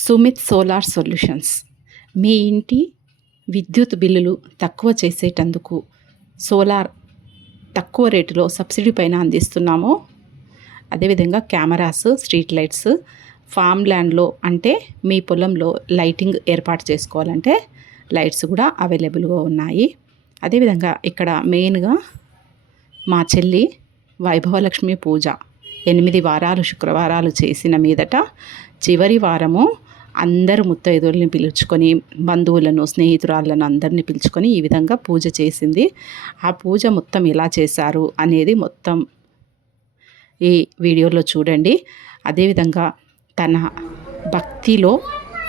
Sumit solar solutions. మీ ఇంటి విద్యుత్ బిల్లులు తక్కువ చేసేటందుకు సోలార్ తక్కువ రేటులో సబ్సిడీ పైన అందిస్తున్నాము. అదేవిధంగా కెమెరాస్ స్ట్రీట్ లైట్స్ ఫామ్ ల్యాండ్లో అంటే మీ పొలంలో లైటింగ్ ఏర్పాటు చేసుకోవాలంటే లైట్స్ కూడా అవైలబుల్గా ఉన్నాయి. అదేవిధంగా ఇక్కడ మెయిన్గా మా చెల్లి వైభవలక్ష్మి పూజ. ఎనిమిది వారాలు శుక్రవారాలు చేసిన మీదట చివరి వారము అందరు ముత్తైదువుల్ని పిలుచుకొని బంధువులను స్నేహితురాళ్ళను అందరిని పిలుచుకొని ఈ విధంగా పూజ చేసింది. ఆ పూజ మొత్తం ఎలా చేశారు అనేది మొత్తం ఈ వీడియోలో చూడండి. అదేవిధంగా తన భక్తిలో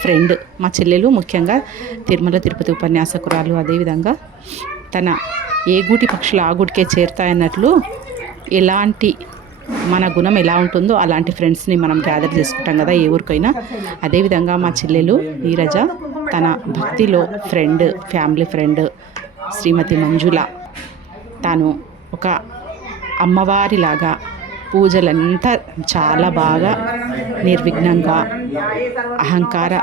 ఫ్రెండ్ మా చెల్లెలు ముఖ్యంగా తిరుమల తిరుపతి ఉపన్యాసకురాలు అదేవిధంగా తన ఏ గూటి పక్షులు ఆ గుడికే చేరుతాయన్నట్లు ఎలాంటి మన గుణం ఎలా ఉంటుందో అలాంటి ఫ్రెండ్స్ని మనం గ్యాదర్ చేసుకుంటాం కదా ఏ ఊరికైనా. అదేవిధంగా మా చెల్లెలు నీరజ తన భక్తిలో friend family friend Shrimati Manjula. తాను ఒక అమ్మవారిలాగా పూజలంతా చాలా బాగా నిర్విఘ్నంగా అహంకార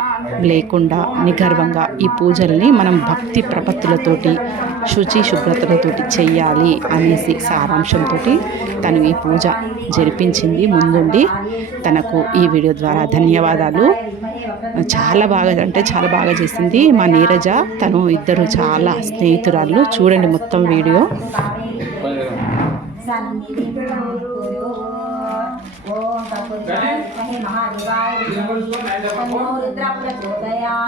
లేకుండా నిగర్వంగా ఈ పూజల్ని మనం భక్తి ప్రపత్తులతోటి శుచి శుభ్రతలతోటి చేయాలి అనేసి సారాంశంతో తను ఈ పూజ జరిపించింది ముందుండి. తనకు ఈ వీడియో ద్వారా ధన్యవాదాలు. చాలా బాగా అంటే చాలా బాగా చేసింది మా నీరజ. తను ఇద్దరు చాలా స్నేహితురాళ్ళు. చూడండి మొత్తం వీడియో.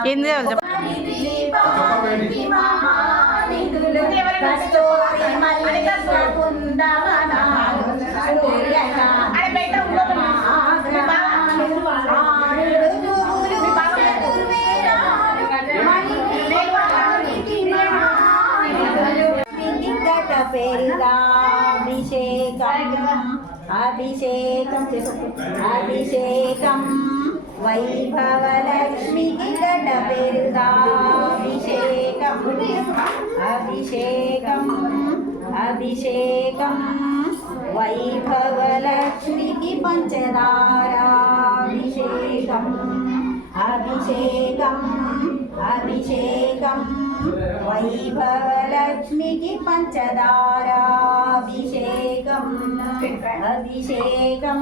ఏంది కస్తూరి అభిషేకం అభిషేకం చేసుకో. అభిషేకం వైభవలక్ష్మికి గడ్డ పెరుగా అభిషేకం. అభిషేకం. వైభవలక్ష్మికి పంచదారాభిషేకం అభిషేకం అభిషేకం వైభవలక్ష్మికి పంచదారాభిషేకం అభిషేకం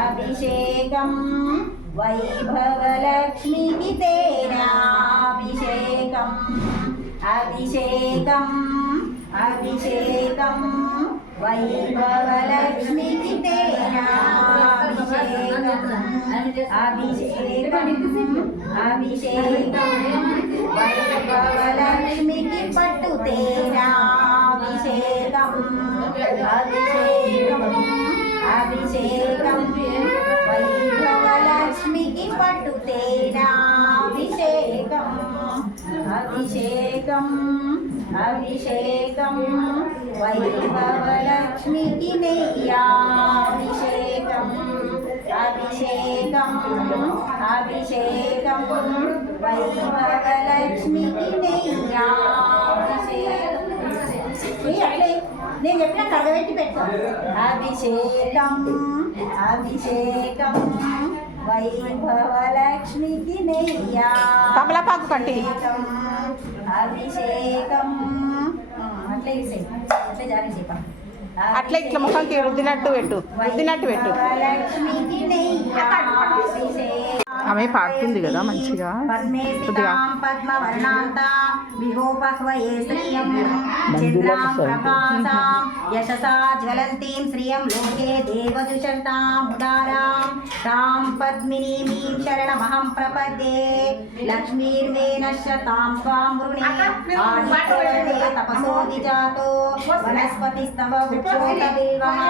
అభిషేకం వైభవలక్ష్మికి తేనాభిషేకం అభిషేకం అభిషేకం వైభవలక్ష్మికి తేనాభిషేకం అభిషేకం అభిషేకం వైభవలక్ష్మికి పట్టు తేనాభిషేకం అభిషేకం అభిషేకం వైభవలక్ష్మికి పట్టు తేనాభిషేకం అభిషేకం వైభవలక్ష్మికి నెయ్యాభిషేకం అభిషేకం అభిషేకం వైభవలక్ష్మికి నెయ్యాభిషేకం నేను చెప్పిన కడగబెట్టి పెట్టు అభిషేకం అభిషేకం వైభవలక్ష్మికి నెయ్యా తమలపాకు కట్టి. అభిషేకం, అట్లే ఇసే అట్లే జారేసేపా అట్లా ఇట్లా ముఖంకి రుద్దినట్టు పెట్టు. రుద్దినట్టు పెట్టు. ఆమె పాడుతుంది కదా మంచిగా కొద్దిగా పద్మేసితాం పద్మవర్ణాంత విహోపహ్వయే శ్రియం చంద్రాం ప్రభాసాం యశసా జ్వలంతీం శ్రియం లోకే దేవదుషంతాం ఉదారాం తాం పద్మినీమీం శరణమహం ప్రపద్యే లక్ష్మీర్మే నశ్యతాం త్వాం వృణే ఆదిత్యవర్ణే తపసోది జాతో వనస్పతిస్తవ వృక్షోత బిల్వః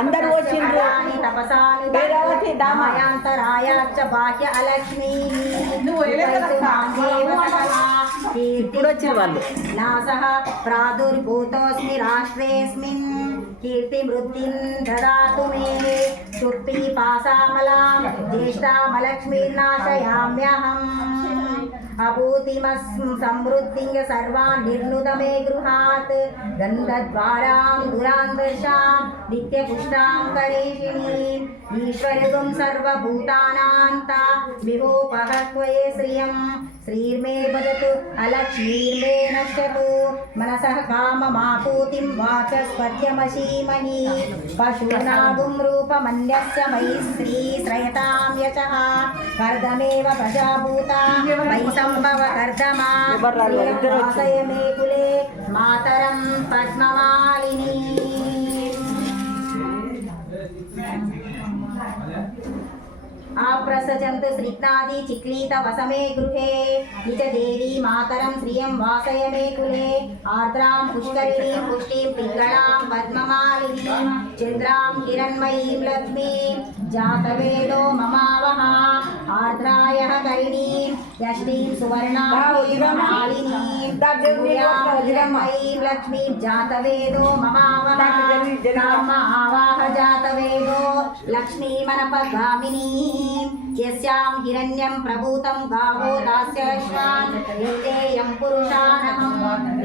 అందరూ వచ్చిండ్రు. తపసాను వేదవతి దామ. మాయాంతరాయాచ్చ బాహ్య అలక్ష్మీ ఇప్పుడు వచ్చిన వాళ్ళు. నాసః ప్రాదుర్భూతోస్మి రాష్ట్రేస్మిన్ కీర్తిమృద్ధిం దదాతు మే. చుప్పి పాసామలాం జ్యేష్ఠామలక్ష్మీర్నాశయామ్యహం. अपूतिमस् समृद्धिं सर्वान् निर्नुत मे गृहात् गन्धद्वारां दुरान्तर्षां नित्यपुष्टां करेशिणीम् ईश्वरगुं सर्वभूतानान्ता विभोपः त्वये శ్రీర్మే భజతు అలక్ష్మీర్మే నశ్యతు మనసః కామమాపూతిం వాచస్పత్యమశీమని. పశూనాగుం రూపమన్యస్య మయి శ్రీ శ్రయతాం యచః. కర్దమేవ ప్రజాభూతా. మయి సంభవ కర్దమా. శ్రీవాసయమే కులే. మాతరం పద్మమాలిని. आप्रसजन्तु स्निग्धादि चिक्लीत वसमे गृहे निज देवी मातरं श्रियं वासय मे कुले आर्द्रां पुष्करिणीं पुष्टिं पिङ्गळां पद्ममालिनीं चन्द्रां हिरण्मयीं लक्ष्मीं जातवेदो ममावः आर्द्रायः करिणीं यष्टीं सुवर्णां मालिनीं हिरण्मयीं लक्ष्मीं जातवेदो ममावः राम आवाह जातवेदो लक्ष्मीमनपगामिनीं यस्यां हिरण्यं प्रभूतं गावो दास्यश्वान् एतेयं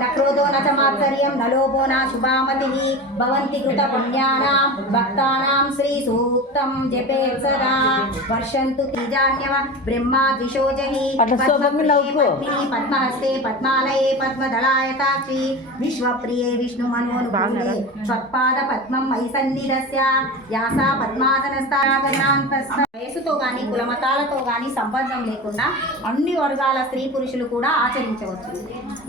నక్రోధో నచమాత్సర్యం నలోభో నా శుభామతి భవంతి కృత పుణ్యానాం భక్తానాం శ్రీ సూక్తం జపే సదా వర్షంతు తేజాన్యవ బ్రహ్మా ద్విషోజహి పద్మహస్తే పద్మాలయే పద్మదళాయ సాక్షి విశ్వప్రియే విష్ణు మనోనుభూతే స్వత్పాద పద్మం మై సన్నిధస్య యాసా పద్మాసనస్థాగనాంతస్థ వయసుతో కానీ కులమతాలతో కానీ సంబంధం లేకుండా అన్ని వర్గాల స్త్రీ పురుషులు కూడా ఆచరించవచ్చు.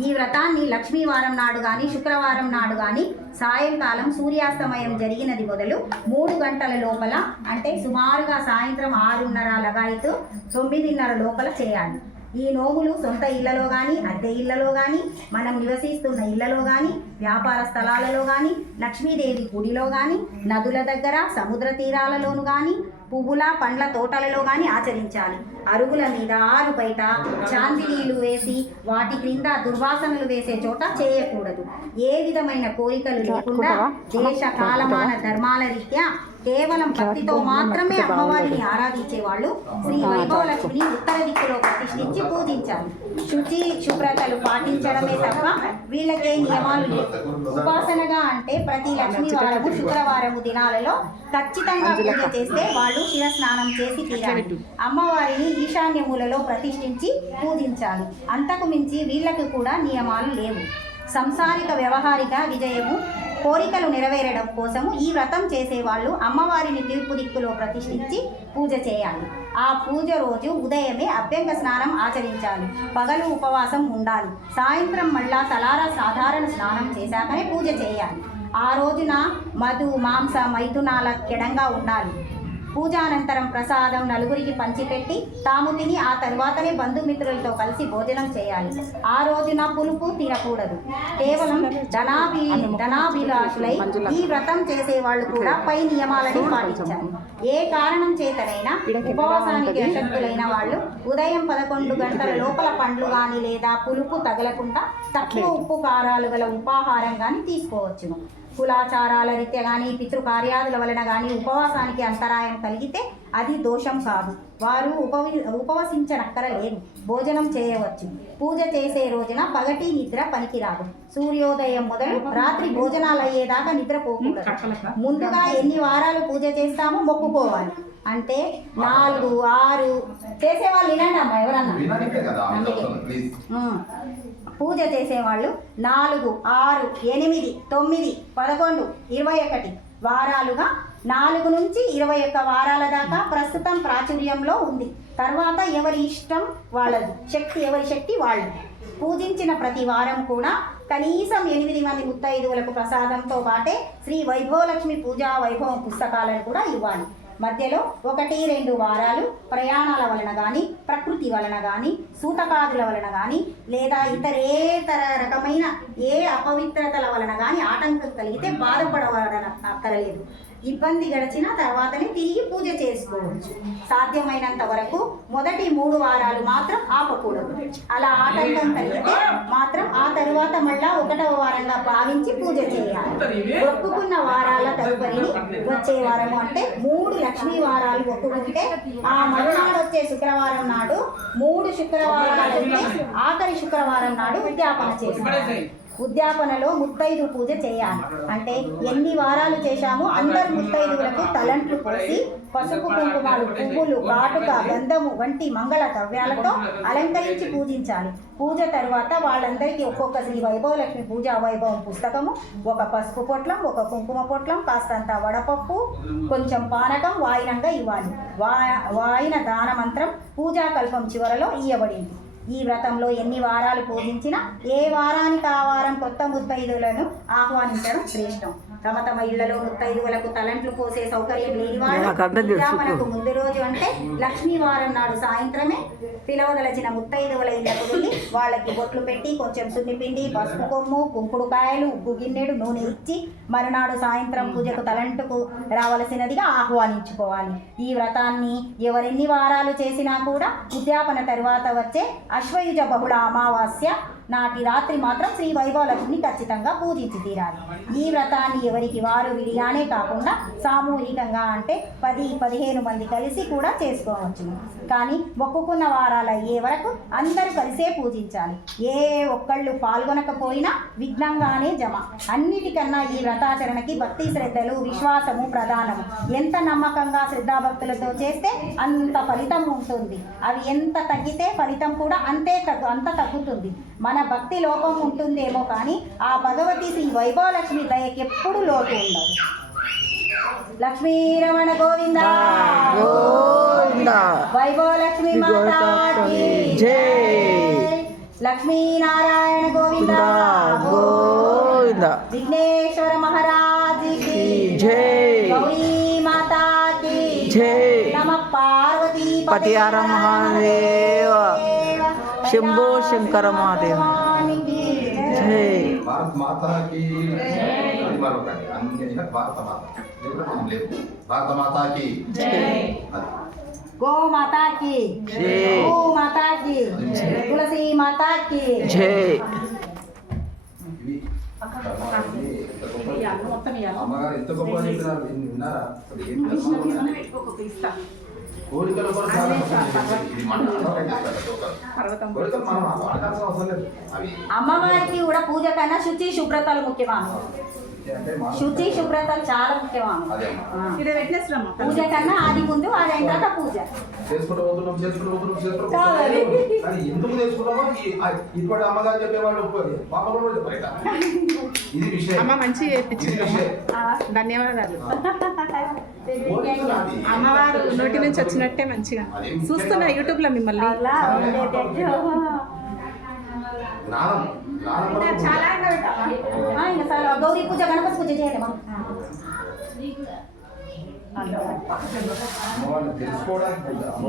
ఈ వ్రతాన్ని లక్ష్మీవారం నాడు కానీ శుక్రవారం నాడు కానీ సాయంకాలం సూర్యాస్తమయం జరిగినది మొదలు మూడు గంటల లోపల అంటే సుమారుగా సాయంత్రం ఆరున్నర లగాయితూ తొమ్మిదిన్నర లోపల చేయాలి. ఈ నోములు సొంత ఇళ్ళలో కానీ అద్దె ఇళ్ళలో కానీ మనం నివసిస్తున్న ఇళ్ళలో కానీ వ్యాపార స్థలాలలో కానీ లక్ష్మీదేవి గుడిలో కానీ నదుల దగ్గర సముద్ర తీరాలలోను కానీ పువ్వుల పండ్ల తోటలలో కానీ ఆచరించాలి. అరుగుల మీద ఆరు బయట చాందినీలు వేసి వాటి క్రింద దుర్వాసనలు వేసే చోట చేయకూడదు. ఏ విధమైన కోరికలు లేకుండా దేశ కాలమాన ధర్మాల రీత్యా కేవలం భక్తితో మాత్రమే అమ్మవారిని ఆరాధించే వాళ్ళు శ్రీ వైభవలక్ష్మిని ఉత్తర దిక్కులో ప్రతిష్ఠించి పూజించాలి శుచి శుభ్రతలు పాటించడమే తప్ప వీళ్ళకే నియమాలు లేవు. ఉపాసనగా అంటే ప్రతి లక్ష్మీ వారము శుక్రవారము దినాలలో ఖచ్చితంగా పూజ చేస్తే వాళ్ళు శిరస్నానం చేసి తీరాలి. అమ్మవారిని ఈశాన్యములలో ప్రతిష్ఠించి పూజించాలి. అంతకు మించి వీళ్ళకి కూడా నియమాలు లేవు. సంసారిక వ్యవహారిక విజయము కోరికలు నెరవేరడం కోసము ఈ వ్రతం చేసేవాళ్ళు అమ్మవారిని తీర్పు దిక్కులో ప్రతిష్ఠించి పూజ చేయాలి. ఆ పూజ రోజు ఉదయమే అభ్యంగ స్నానం ఆచరించాలి. పగలు ఉపవాసం ఉండాలి. సాయంత్రం మళ్ళా తలారా సాధారణ స్నానం చేశాకనే పూజ చేయాలి. ఆ రోజున మధు మాంస మైథునాల కెడంగా ఉండాలి. పూజానంతరం ప్రసాదం నలుగురికి పంచిపెట్టి తాము తిని ఆ తరువాతనే బంధుమిత్రులతో కలిసి భోజనం చేయాలి. ఆ రోజున పులుపు తినకూడదు. కేవలం ధనాభి ధనాభిలాషులై ఈ వ్రతం చేసే వాళ్ళు కూడా పై నియమాలని పాటించారు ఏ కారణం చేతనైనా ఉపవాసానికి అశక్తులైన వాళ్ళు ఉదయం పదకొండు గంటల లోపల పండ్లు కానీ లేదా పులుపు తగలకుండా తక్కువ ఉప్పు కారాలు గల ఉపాహారం కానీ తీసుకోవచ్చును కులాచారాల రీత్యా కానీ పితృకార్యాదుల వలన కానీ ఉపవాసానికి అంతరాయం కలిగితే అది దోషం కాదు. వారు ఉపవి ఉపవసించనక్కరలేదు భోజనం చేయవచ్చు. పూజ చేసే రోజున పగటి నిద్ర పనికిరాదు. సూర్యోదయం మొదలు రాత్రి భోజనాలు అయ్యేదాకా నిద్రపోకూడదు. ముందుగా ఎన్ని వారాలు పూజ చేస్తామో మొక్కుకోవాలి. అంటే నాలుగు ఆరు చేసేవాళ్ళు వినండి అమ్మా ఎవరన్నా పూజ చేసేవాళ్ళు నాలుగు ఆరు ఎనిమిది తొమ్మిది పదకొండు ఇరవై ఒకటి వారాలుగా నాలుగు నుంచి ఇరవై ఒక్క వారాల దాకా ప్రస్తుతం ప్రాచుర్యంలో ఉంది. తర్వాత ఎవరి ఇష్టం వాళ్ళది. శక్తి ఎవరి శక్తి వాళ్ళది. పూజించిన ప్రతి వారం కూడా కనీసం ఎనిమిది మంది ముత్తైదువులకు ప్రసాదంతో పాటే శ్రీ వైభవలక్ష్మి పూజా వైభవం పుస్తకాలను కూడా ఇవ్వాలి. మధ్యలో ఒకటి రెండు వారాలు ప్రయాణాల వలన కానీ ప్రకృతి వలన కానీ సూతకాదుల వలన కానీ లేదా ఇతరేతర రకమైన ఏ అపవిత్రతల వలన కానీ ఆటంకం కలిగితే బాధపడవలన అక్కరలేదు ఇబ్బంది గడిచిన తర్వాతనే తిరిగి పూజ చేసుకోవచ్చు. సాధ్యమైనంత వరకు మొదటి మూడు వారాలు మాత్రం ఆపకూడదు. అలా ఆటంకం కలిగితే మాత్రం ఆ తరువాత మళ్ళా ఒకటవ వారంగా భావించి పూజ చేయాలి. ఒప్పుకున్న వారాల తదుపరిని వచ్చే వారము అంటే మూడు లక్ష్మీ వారాలు ఒప్పుకుంటే ఆ మరునాడు వచ్చే శుక్రవారం నాడు మూడు శుక్రవారాలు ఆఖరి శుక్రవారం నాడు ఉద్యాపన చేస్తారు. ఉద్యాపనలో ముత్తైదు పూజ చేయాలి. అంటే ఎన్ని వారాలు చేశామో అందరు ముత్తైదువులకు తలంట్లు పోసి పసుపు కుంకుమాలు పువ్వులు కాటుక గంధము వంటి మంగళ ద్రవ్యాలతో అలంకరించి పూజించాలి. పూజ తర్వాత వాళ్ళందరికీ ఒక్కొక్క శ్రీ వైభవలక్ష్మి పూజా వైభవం పుస్తకము ఒక పసుపు పొట్లం ఒక కుంకుమ పొట్లం కాస్తంత వడపప్పు కొంచెం పానకం వాయినంగా ఇవ్వాలి. వా వాయిన దాన మంత్రం పూజాకల్పం చివరలో ఇయ్యబడింది. ఈ వ్రతంలో ఎన్ని వారాలు పూజించినా ఏ వారానికి ఆ వారం కొత్త ముత్తైదులను ఆహ్వానించడం శ్రేష్టం. తమ తమ ఇళ్ళలో ముత్తైదువులకు తలంట్లు పోసే సౌకర్యం లేని వాళ్ళు నాకు అర్థం తెలుసు. ఉద్యాపనకు ముందు రోజు అంటే లక్ష్మీ వారం నాడు సాయంత్రమే పిలవదలచిన ముత్తైదువుల ఇళ్ళకు వెళ్ళి వాళ్ళకి బొట్లు పెట్టి కొంచెం సున్నిపిండి పసుపు కొమ్ము కుంకుడుకాయలు ఉప్పు గిన్నెడు నూనె ఇచ్చి మరునాడు సాయంత్రం పూజకు తలంటుకు రావలసినదిగా ఆహ్వానించుకోవాలి ఈ వ్రతాన్ని ఎవరెన్ని వారాలు చేసినా కూడా ఉద్యాపన తరువాత వచ్చే అశ్వయుజ బహుళ అమావాస్య నాటి రాత్రి మాత్రం శ్రీ వైభవలక్ష్మిని ఖచ్చితంగా పూజించి తీరాలి. ఈ వ్రతాన్ని ఎవరికి వారు విడిగానే కాకుండా సామూహికంగా అంటే పది పదిహేను మంది కలిసి కూడా చేసుకోవచ్చు. కానీ మొక్కుకున్న వారాలు అయ్యే వరకు అందరూ కలిసే పూజించాలి. ఏ ఒక్కళ్ళు పాల్గొనకపోయినా విఘ్నంగానే జమ. అన్నిటికన్నా ఈ వ్రతాచరణకి భక్తి శ్రద్ధలు విశ్వాసము ప్రధానము. ఎంత నమ్మకంగా శ్రద్ధాభక్తులతో చేస్తే అంత ఫలితం ఉంటుంది. అవి ఎంత తగ్గితే ఫలితం కూడా అంతే తగ్గు అంత తగ్గుతుంది. మన భక్తి లోపం ఉంటుందేమో కానీ ఆ భగవతి శ్రీ వైభవలక్ష్మి దయకి ఎప్పుడు లోటు ఉండదు. లక్ష్మీరమణ గోవింద గోవింద. వైభవలక్ష్మి మాతాకి జై. లక్ష్మీనారాయణ గోవింద గోవింద విఘ్నేశ్వర మహారాజ్కి జై గౌరీ మాతాకి జై నమ పార్వతీ పతియార మహాదేవ శంభో శంకర మహాదేవ జై భారత్ మాతాకి అది మరొకటి అన్ని భారత మాత దేవుడు మనం లేవు భారత మాతాకి గో మాతాకి జై. గో మాతాకి తులసి మాతాకి అమ్మగారు ఎంత గొప్ప చెప్పినారు విన్నారా? కోరికలు కూడా అమ్మవారికి కూడా పూజ కన్నా శుచి శుభ్రతలు ముఖ్యమా? శుచి శుభ్రతలు చాలా అమ్మా. పూజ కన్నా అది ముందు అది అయిన తర్వాత పూజ. అమ్మ మంచి ధన్యవాదాలు. అమ్మవారు నోటి నుంచి వచ్చినట్టే మంచిగా. చూస్తున్నా యూట్యూబ్లో మిమ్మల్ని. ఆ, ఇంకా చాలా గౌరీ పూజ గణపతి పూజ చేయండి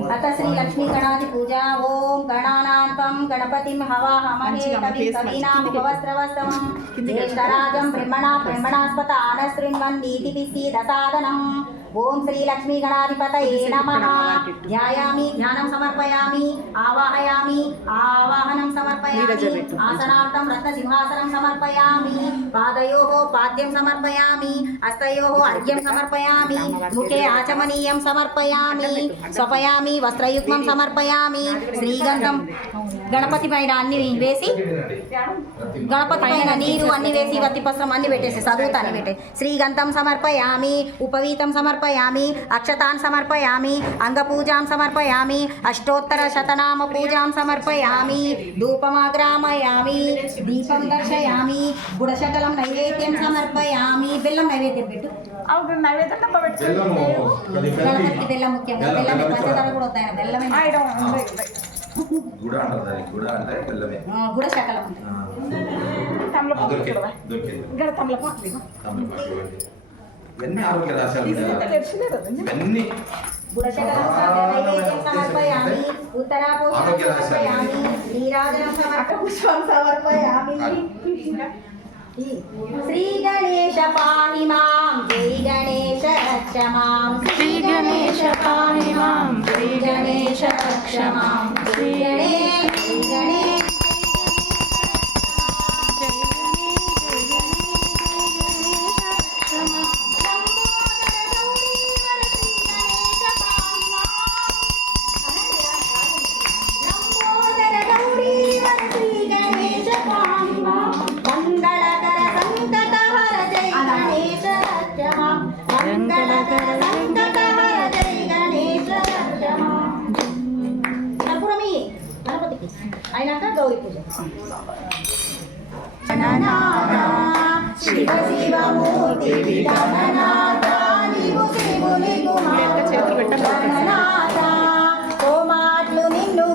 అత శ్రీ లక్ష్మీ గణాది పూజ ఓం గణానాంతం గణపతిం హవాహమహే కవిం కవీనాం కిందికి జ్యేష్ఠరాజం బ్రహ్మణా బ్రహ్మణాస్పత ఆనశృణ్వన్ నీతిభిస్సి దసాదనం ఓం శ్రీ లక్ష్మీ గణాధిపతయే నమః. ధ్యాయామి ధ్యానం సమర్పయామి ఆవాహయామి ఆవాహనం సమర్పయామి. ఆసనార్థం రత్న సింహాసనం సమర్పయామి పాదయోః పాద్యం సమర్పయామి హస్తయోః అర్ఘ్యం సమర్పయామి ముఖే ఆచమనీయం సమర్పయామి స్వపయామి వస్త్రయుగ్మం సమర్పయామి శ్రీగంధం గణపతి పైన అన్ని వేసి గణపతి పైన నీరు అన్ని వేసి వత్తి పస్త్రం అన్ని పెట్టేసి చదువుతాను పెట్టే. శ్రీగంధం సమర్పయామి ఉపవీతం సమర్పయామి అక్షతాన్ సమర్పయామి అంగపూజాం సమర్పయామి అష్టోత్తర శతనామ పూజాం సమర్పయామి ధూపమాగ్రామయామి దీపం దర్శయామి గుడశకలం నైవేద్యం సమర్పయామి బెల్లం నైవేద్యం పెట్టు. బెల్లం ముఖ్యంగా. బెల్లం, బెల్లం పంచదార కూడా వస్తాయి బెల్లమే. గుడ అంటారు దానికి గుడ అంటే బెల్లమే గుడశకలం ఉంటుంది ఆ, దొరికింది దొరికింది ఇవన్నీ ఆరోగ్య రహస్యాలు ఇవన్నీ ఆరోగ్య పుష్పం సమర్పయామి శ్రీ గణేశ పాహి మాం జై గణేశ రక్ష మాం. శ్రీ గణేశ పాహి మాం శ్రీ గణేశ రక్ష అయినాక గౌరీ పూజ చేతులు పెట్టాలి. గణనాథ కోమాట్లు నిన్ను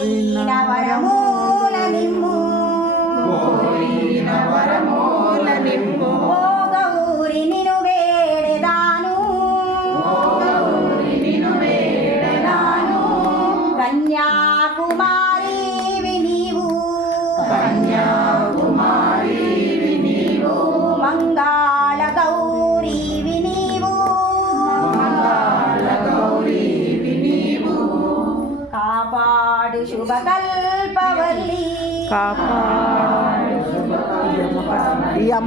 वीणावरमो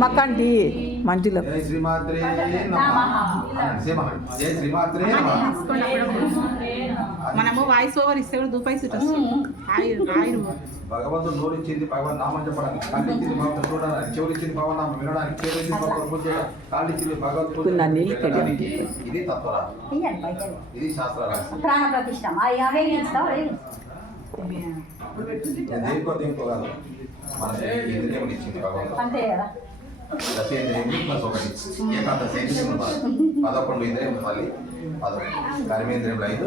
ఈ అమ్మకండి మంజుల శ్రీమాత్రే శ్రీమాత్రే నమః. మనము వాయిస్ ఓవర్ ఇస్తే కూడా దూపాయి భగవంతుడు నోరిచ్చింది భగవన్ నామం చెప్పడానికి కళ్ళిచ్చింది భగవంతుడు చూడడానికి చెవులిచ్చింది భగవన్ నామం వినడానికి భగవంతుడు పూజ. ఇది తత్వరా ఇది శాస్త్ర ప్రాణ ప్రతిష్ట. దేనికో దేనికో కాదు. మన ఇచ్చింది భగవంతుడు. అంతే కదా? ప్లస్ ఒకటి ఇంద్రియం పదకొండు ఇంద్రియం పదకొండు. కర్మేంద్రియం ఐదు.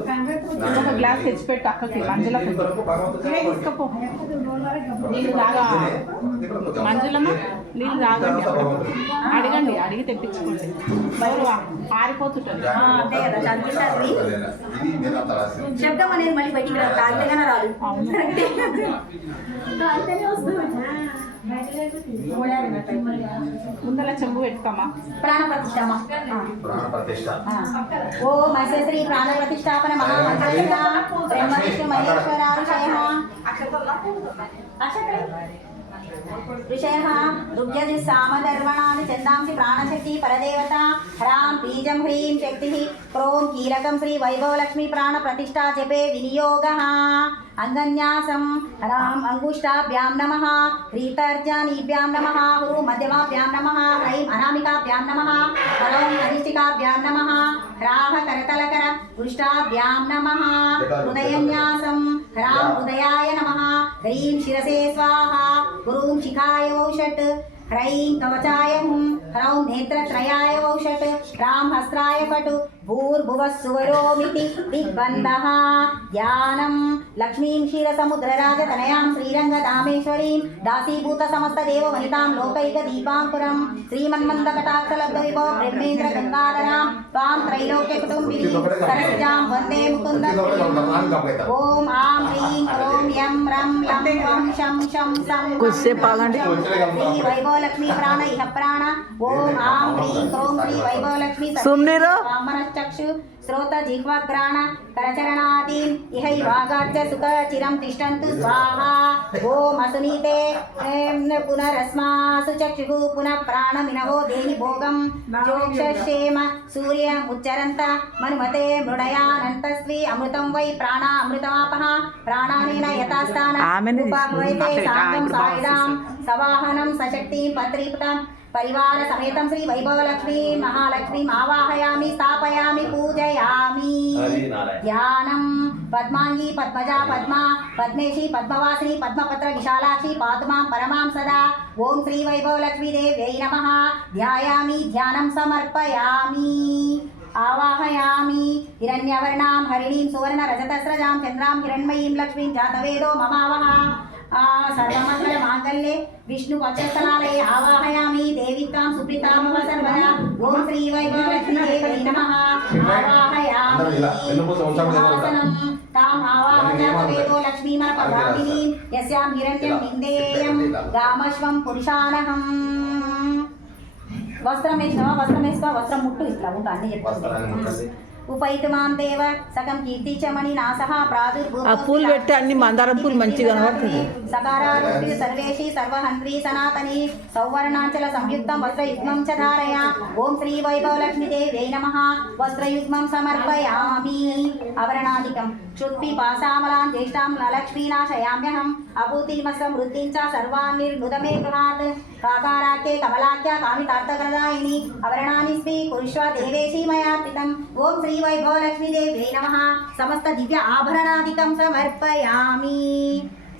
అడగండి అడిగి తెప్పించుకోండి. శబ్దం అనేది మళ్ళీ బయటికి రాదు. రాదు. వస్తుంది. ముందర చెంబు పెట్టుకోమా ప్రాణ ప్రతిష్టమా ప్రాణ ప్రతిష్ట ఓ మత్స్యశ్రీ ప్రాణ ప్రతిష్టాపన మహామంత్రస్య బ్రహ్మ విష్ణు మహేశ్వరారుషయ ఋషయ రుగ్యజి సామధర్వణాది చందాంసి ప్రాణశక్తి పరదేవత. హ్రాం బీజం హ్రీం శక్తి. క్రోం కీలకం శ్రీ వైభవలక్ష్మి ప్రాణ ప్రతిష్టా జపే వినియోగ. అంగన్యాసం హ్రాం అంగుష్టాభ్యాం నమ హ్రీతర్జానీభ్యాం నమ హృ మధ్యమాభ్యాం నమ హ్రైం అనామికాభ్యాం నమ హరోం కనిష్ఠికాభ్యాం నమ హ్రాహ కరతలకర పృష్టాభ్యాం నమ హృదయన్యాసం హ్రాం హృదయాయ నమ హ్రీం శిరసే స్వాహ గురుం శిఖాయ ఔషట్ హ్రైం కవచాయ హుం హ్రౌం నేత్రత్రయాయ ఓషట్ రాం హస్త్రాయ పటు భూర్భువస్సువరోమితి దిగ్బంధः ధ్యానం లక్ష్మీం క్షీరసముద్రరాజతనయాం శ్రీరంగదామేశ్వరీం దాసీభూత సమస్తదేవ వనితాం లోకైక దీపాంకురం శ్రీమన్మందకటాక్షలబ్ధ విభో బ్రహ్మేంద్ర గంగాధరాం త్వాం త్రైలోక్య కుటుంబిని సరసిజాం వందే ముకుంద ఓం ఆం హ్రీం క్రోం యం రం లం వం శం శం సం కొద్దిసేపు ఆగండి. శ్రీ వైభవలక్ష్మీ ప్రాణ ఇహ వామనశ్చక్షు శ్రోత జిహ్వగ్రాణ కరచరణాదీన్ ఇహ వాగార్చ సుఖ చిరం తిష్టంతు స్వాహా ఓం అసునీతే పునరస్మాసు చక్షు పునః ప్రాణమినవో దేహి భోగం జోక్షేమ సూర్య ఉచ్చరంత మనుమతే మృడయానంతస్వి అమృతం వై ప్రాణ అమృతమాపహ ప్రాణానేన యథాస్థాన. సాంగం బాగా సాయిదాం సవాహనం సశక్తి పత్రీపుతం పరివార సమేతం శ్రీ వైభవలక్ష్మీ మహాలక్ష్మీ ఆవాహయామి స్థాపయామి పూజయామి ధ్యానం పద్మాంగి పద్మజా పద్మ పద్మేశి పద్మవాసిని పద్మపత్ర విశాలాక్షి పాతుమాం పరమాం సదా ఓం శ్రీ వైభవలక్ష్మీ దేవ్యై నమ ధ్యాయామి ధ్యానం సమర్పయామి ఆవాహయామి హిరణ్యవర్ణాం హరిణీం సువర్ణ రజతస్రజాం చంద్రాం హిరణ్మయీం సర్వమంగళ మాంగళ్యే విష్ణు వక్షస్థలాలే ఆవాహయామి దేవితాం సుప్రీతామవ సర్వదా. ఓం శ్రీ వైభవలక్ష్మీ దేవై నమః ఆవాహయామి. సింహాసనం తాం ఆవాహయాత వేదో లక్ష్మీమన పదామినీం యస్యాం హిరణ్యం నిందేయం. గామశ్వం పురుషానహం. వస్త్రం వేసినావా వస్త్రం వేసుకో వస్త్రం ముట్టు ఇట్లా ఉంటా అన్ని. చెప్తాను ఉపైతు మాం దేవ సకం కీర్తిచమణి నాసహ ప్రాదుర్భూత ఆ పూలు పెట్టి అన్ని మందారం పూలు మంచిగా కనబడుతుంది. సకారారుపి సర్వేషి సర్వహంత్రి సనాతని సౌవర్ణాంచల సంయుక్తం వస్త్రయుగ్మం చ ధారయ. ఓం శ్రీ నమః. వస్త్రయుగ్మం సమర్పయామి. అవరణాదికం క్షుత్పి పాశామలాం జ్యేష్ఠాం లక్ష్మీనాశయామ్యహం అభూతిమస్వం వృద్ధిం చ సర్వాన్ గృహాత్ కాకారాఖ్యే కమలాఖ్య కామితార్థకరదాయిని అవరణాని స్వీకురుష్వ దేవేశీ మయార్పితం ఓం శ్రీ వైభవలక్ష్మి దేవ్యై నమః సమస్త దివ్య ఆభరణాదికం సమర్పయామి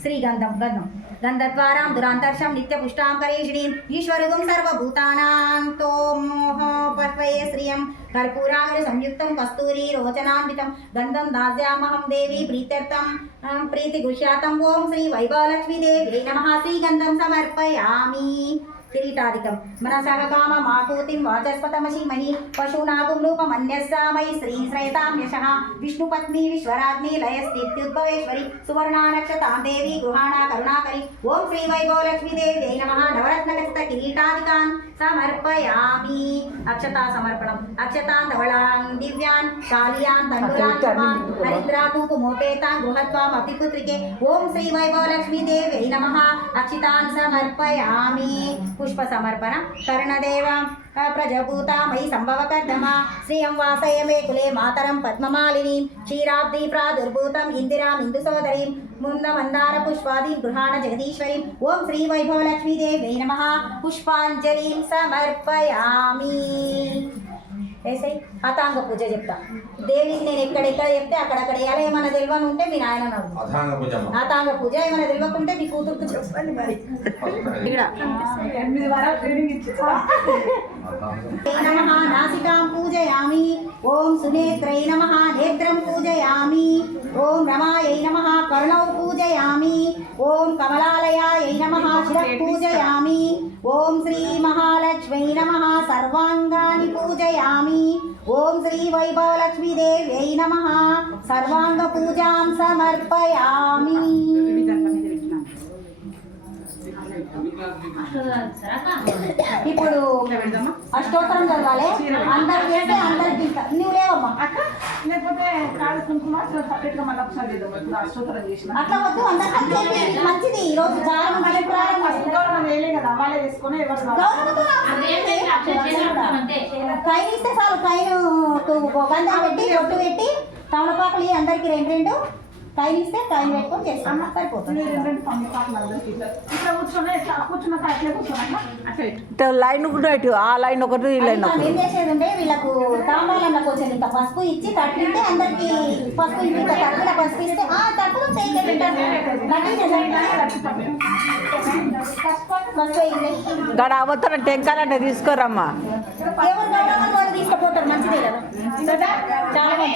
శ్రీగంధం గంధం గంధద్వారాం దురాంతర్షం నిత్య పుష్టాం కరేషిణీం ఈశ్వరుగం సర్వభూతానాం తో తోమోహోపర్వయే శ్రియం కర్పూరాగర సంయుక్తం కస్తూరి రోచనాన్వితం గంధం దాస్యామహం దేవి ప్రీత్యర్థం ఆ, ప్రీతి గుష్యాతం ఓం శ్రీ వైభవలక్ష్మీదేవి నమ శ్రీగంధం సమర్పయామి కిరీటాదికం మన సహకామ మాకూతిం వాచస్పతమశీమహి పశూనాగుం రూపమన్యస్సామై శ్రీ శ్రయతాం యశః విష్ణుపత్ని విశ్వరాజ్ని లయస్థిత్యుద్భవేశ్వరి సువర్ణానక్షతాం దేవి గృహాణ కరుణాకరి ఓం శ్రీ వైభవలక్ష్మీదేవి నమః నవరత్నఖచిత కిరీటాదికాన్ సమర్పయామి అక్షతా సమర్పణం అక్షతాన్ ధవళాన్ దివ్యాన్ శాలియాన్ దండులాన్ శుభాన్ హరిద్రా కుంకుమోపేతాన్ గృహత్వాం అపిపుత్రికే ఓం శ్రీ వైభవలక్ష్మీ దేవి నమః అక్షితాన్ సమర్పయామి పుష్ప సమర్పణ కర్ణదేవ ప్రజభూతామై సంభవకర్ధమ శ్రియం వాసయ మే కులే మాతరం పద్మమాలినీం క్షీరాబ్ది ప్రాదుర్భూతం ఇందిరాం ఇందు సోదరీం ముంద మందార పుష్పాది గృహాణ జగదీశ్వరీం ఓం శ్రీ వైభవలక్ష్మీ దేవి నమః పుష్పాంజలిం సమర్పయామి వేసై అతాంగ పూజ చెప్తా దేవికి నేను ఎక్కడెక్కడ చెప్తే అక్కడక్కడ ఎలా ఏమైనా తెలియని ఉంటే మీ నాయన అథాంగ అతాంగ పూజ ఏమైనా తెలియకుంటే మీ కూతురుకు చెప్పండి మరి ఇక్కడ ఎనిమిది ఇచ్చి ై నమః నాసికాం పూజయామి ఓం సునేత్రై నమ నేత్రం పూజయామి ఓం రమాయై నమ కరుణౌ పూజయామి ఓం కమలాలయాయై నమ శిర పూజయామి ఓం శ్రీ మహాలక్ష్మై నమ సర్వాంగాని పూజయామి ఓం శ్రీ వైభవలక్ష్మీదేవ్యై నమ సర్వాంగ పూజాం సమర్పయామి ఇప్పుడు అష్టోత్తరం చదవాలి అందరు చేస్తే అందరికి ఇంకా. నువ్వు లేవమ్మా. అక్క లేకపోతే కాదు కుంకుమ సపరేట్గా మళ్ళీ ఒకసారి చేద్దాం. అష్టోత్తరం చేసిన. అట్లా వద్దు అందరికీ మంచిది. ఈ రోజు. గౌరవం వేయలే కదా వాళ్ళే వేసుకొని ఎవరు కైన్ ఇస్తే చాలు కైన్ గంధం పెట్టి బొట్టు పెట్టి తమలపాకులు అందరికి రెండు రెండు. కాయలు ఇస్తే కాయలు పెట్టుకొని చేస్తాం. సరిపోతుంది. ఇట్లా కూర్చున్నా ఇట్లా కూర్చున్నా అట్లే కూర్చున్నా ఇటు. లైన్ కూడా ఇటు ఆ లైన్ ఒకటి ఈ లైన్ ఒకటి ఏం చేసేది ఉంటే వీళ్ళకు తాంబాలన్న కొంచెం ఇంత పసుపు ఇచ్చి తట్టింటే అందరికి పసుపు ఇంత తక్కువ పసుపు ఇస్తే ఆ తక్కువ వేయండి గడ అవతల టెంకాలంటే తీసుకోరమ్మా ఎవరు గౌరవం వాళ్ళు తీసుకుపోతారు మంచిదే కదా చాలా?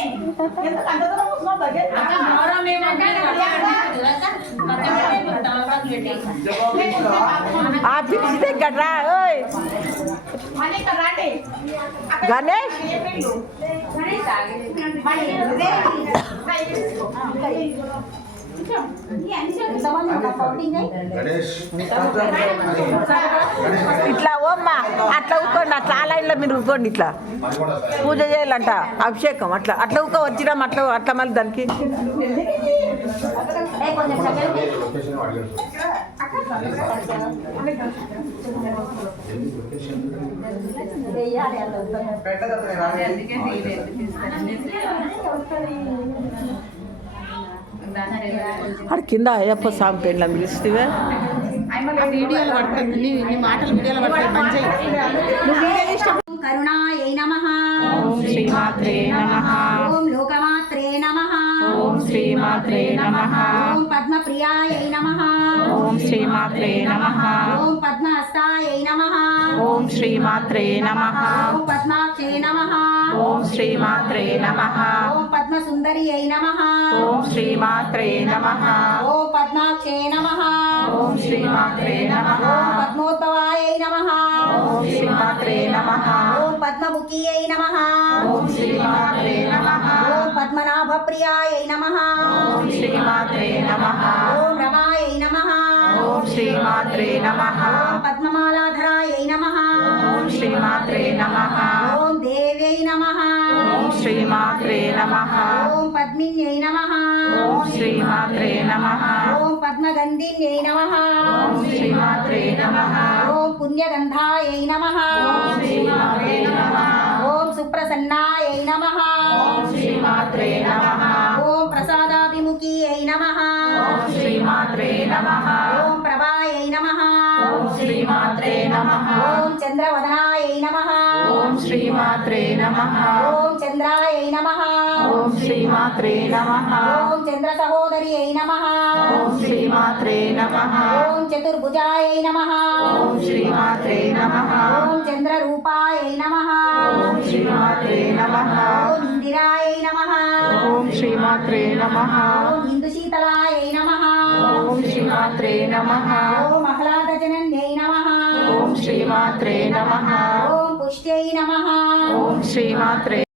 ఆ పిలిచితే గడ్రా ఓయ్? గణేష్. ఇట్లా ఓమ్మా అట్లా ఊకోండి అట్లా ఆ లైన్లో మీరు ఊకోండి ఇట్లా. పూజ చేయాలంట అభిషేకం అట్లా అట్లా ఊక వచ్చినాం అట్లా అట్లా మళ్ళీ దానికి. అక్కడ కింద అయ్యప్ప స్వామి పెండ్ల పిలిస్తే వీడియోలు పడుతుంది నీ నీ మాటలు వీడియోలు పడతాయి పని చేయి కరుణాయై నమః. ఓం శ్రీమాత్రే నమః. ఓం ఓం శ్రీమాత్రే నమః ఓం పద్మప్రియాయై నమః ఓం శ్రీమాత్రే నమః ఓం పద్మహస్తాయై నమః ఓం శ్రీమాత్రే నమః ఓం పద్మాక్షే నమః ఓం శ్రీమాత్రే నమః ఓం పద్మసుందర్యై నమః ఓం శ్రీమాత్రే నమః ఓం పద్మాక్షే నమః ఓం శ్రీమాత్రే నమః ఓం పద్మోద్భవాయై నమః ఓం శ్రీమాత్రే నమః ఓం పద్మముఖియై నమః ఓం శ్రీమాత్రే నమః ఓం పద్మనాభప్రియాయై నమః ఓం శ్రీమాత్రే నమః ఓం రమాయై నమః ఓం శ్రీమాత్రే నమః పద్మమాలాధరాయై నమః ఓం శ్రీమాత్రే నమః ఓం దేవ్యై నమః ఓం శ్రీమాత్రే నమః ఓం పద్మిన్యై నమః ఓం శ్రీమాత్రే నమః ఓం పద్మగంధిన్యై నమః ఓం శ్రీమాత్రే నమః ఓం పుణ్యగంధాయై నమః ఓం శ్రీమాత్రే నమః ఓం సుప్రసన్నాయై నమః ఓం శ్రీమాత్రే నమః ఓం ప్రసాదాభిముఖీయై నమః శ్రీమాత్రే నమః శ్రీమాత్రే నమః ఓం చంద్రాయై నమః ఓం శ్రీమాత్రే నమః ఓం చంద్ర సహోదరి అయి నమః ఓం శ్రీమాత్రే నమః ఓం చతుర్భుజాయై నమః ఓం శ్రీమాత్రే నమః ఓం చంద్ర రూపాయై నమః ఓం శ్రీమాత్రే నమః ఓం ఇందిరాయై నమః ఓం శ్రీమాత్రే నమః ఓం ఇందుశీతలాయై నమః ఓం శ్రీమాత్రే నమః ఓం ఆహ్లాదజనన్యై నమః ఓం శ్రీమాత్రే నమః ఓం పుష్ట్యై శ్రీమాత్రే